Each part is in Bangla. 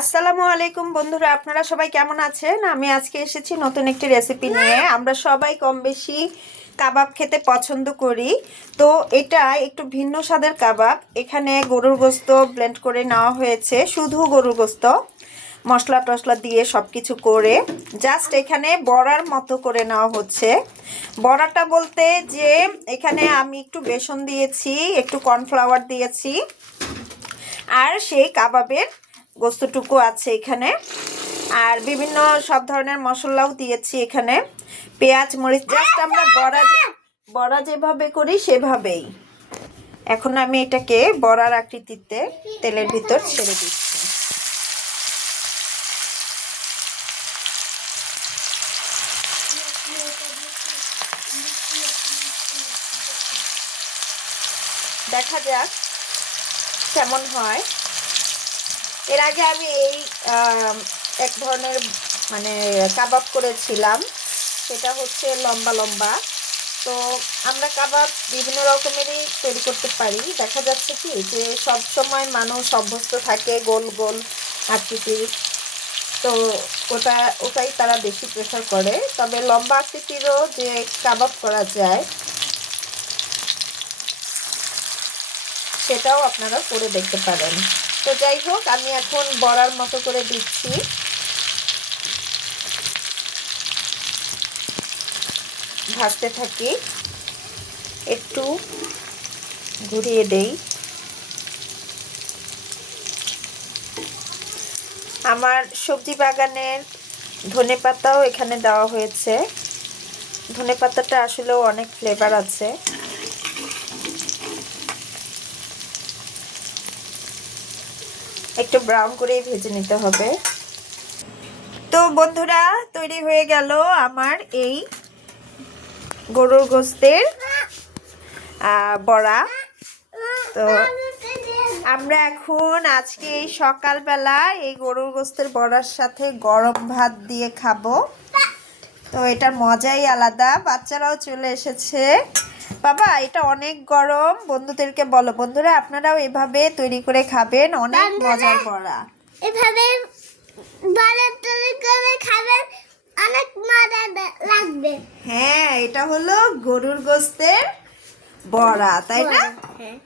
আসসালামু আলাইকুম বন্ধুরা, আপনারা সবাই কেমন আছেন? আমি আজকে এসেছি নতুন একটি রেসিপি নিয়ে। আমরা সবাই কম বেশি কাবাব খেতে পছন্দ করি। তো এটা একটু ভিন্ন স্বাদের কাবাব। এখানে গরুর গোশত ব্লেন্ড করে নেওয়া হয়েছে, শুধু গরুর গোশত, মশলা টশলা দিয়ে সব কিছু করে জাস্ট এখানে বড়ার মতো করে নেওয়া হচ্ছে। বড়াটা বলতে যে এখানে আমি একটু বেসন দিয়েছি, একটু কর্নফ্লাওয়ার দিয়েছি, আর সেই কাবাবের গোস্তটুকু আছে এখানে, আর বিভিন্ন সব ধরনের মশলাও দিয়েছি এখানে, পেঁয়াজ মরিচ, জাস্ট আমরা বড়া যেভাবে করি সেভাবেই। এখন আমি এটাকে বড়ার আকৃতিতে তেলের ভিতর ছেড়ে দিচ্ছি। দেখা যাক কেমন হয়। এর আগে আমি এই এক ধরনের কাবাব করেছিলাম, সেটা হচ্ছে লম্বা লম্বা। তো আমরা কাবাব বিভিন্ন রকমেরই তৈরি করতে পারি। দেখা যাচ্ছে কি যে সব সময় মানুষ অভ্যস্ত থাকে গোল গোল আকৃতির, তো ওটাই তারা বেশি প্রেফার করে। তবে লম্বা আকৃতিরও যে কাবাব করা যায় সেটাও আপনারা করে দেখতে পারেন। তো যাই হোক, আমি এখন বড়ার মতো করে দিচ্ছি। ভাজতে থাকি, একটু ঘুরিয়ে দেই। আমার সবজি বাগানের ধনেপাতাও এখানে দেওয়া হয়েছে। ধনেপাতাটা আসলেও অনেক ফ্লেভার আছে। একটু ব্রাউন করেই ভেজে নিতে হবে। তো বন্ধুরা, তৈরি হয়ে গেল আমার এই গরুর গোশতের বড়া। তো আমরা এখন আজকে এই সকালবেলা এই গরুর গোশতের বড়ার সাথে গরম ভাত দিয়ে খাবো। তো এটার মজাই আলাদা। বাচ্চারাও চলে এসেছে। বাবা, এটা অনেক গরম। বন্ধুদেরকে বলো, বন্ধুরা আপনারাও এভাবে তৈরি করে খাবেন, অনেক মজার বড়া। এভাবে বড়া তৈরি করে খাবেন, অনেক মজা লাগবে। হ্যাঁ, এটা হলো গরুর গোশতের বড়া, তাই না? হ্যাঁ,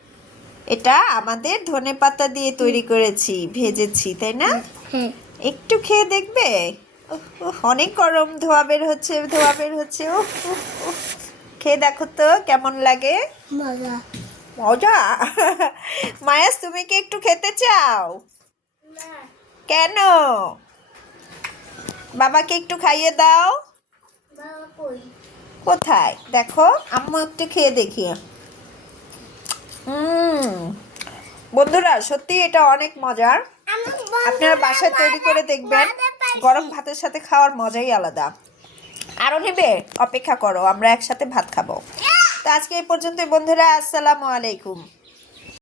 এটা আমাদের ধনেপাতা দিয়ে তৈরি করেছি, ভেজেছি, তাই না? হ্যাঁ। একটু খেয়ে দেখবে। অনেক গরম, ধোয়া বের হচ্ছে, ধোয়া বের হচ্ছে। খেয়ে দেখো তো কেমন লাগে। মজা মজা। মায়াস, তুমি কি একটু খেতে চাও? কেন? বাবাকে একটু খাইয়ে দাও। কোথায় দেখো, আম্মু একটু খেয়ে দেখি। বন্ধুরা, সত্যি এটা অনেক মজার। আপনারা বাসায় তৈরি করে দেখবেন, গরম ভাতের সাথে খাওয়ার মজাই আলাদা। আরও নেবে? অপেক্ষা করো, আমরা একসাথে ভাত খাবো। তো আজকে এই পর্যন্তই বন্ধুরা, আসসালামু আলাইকুম।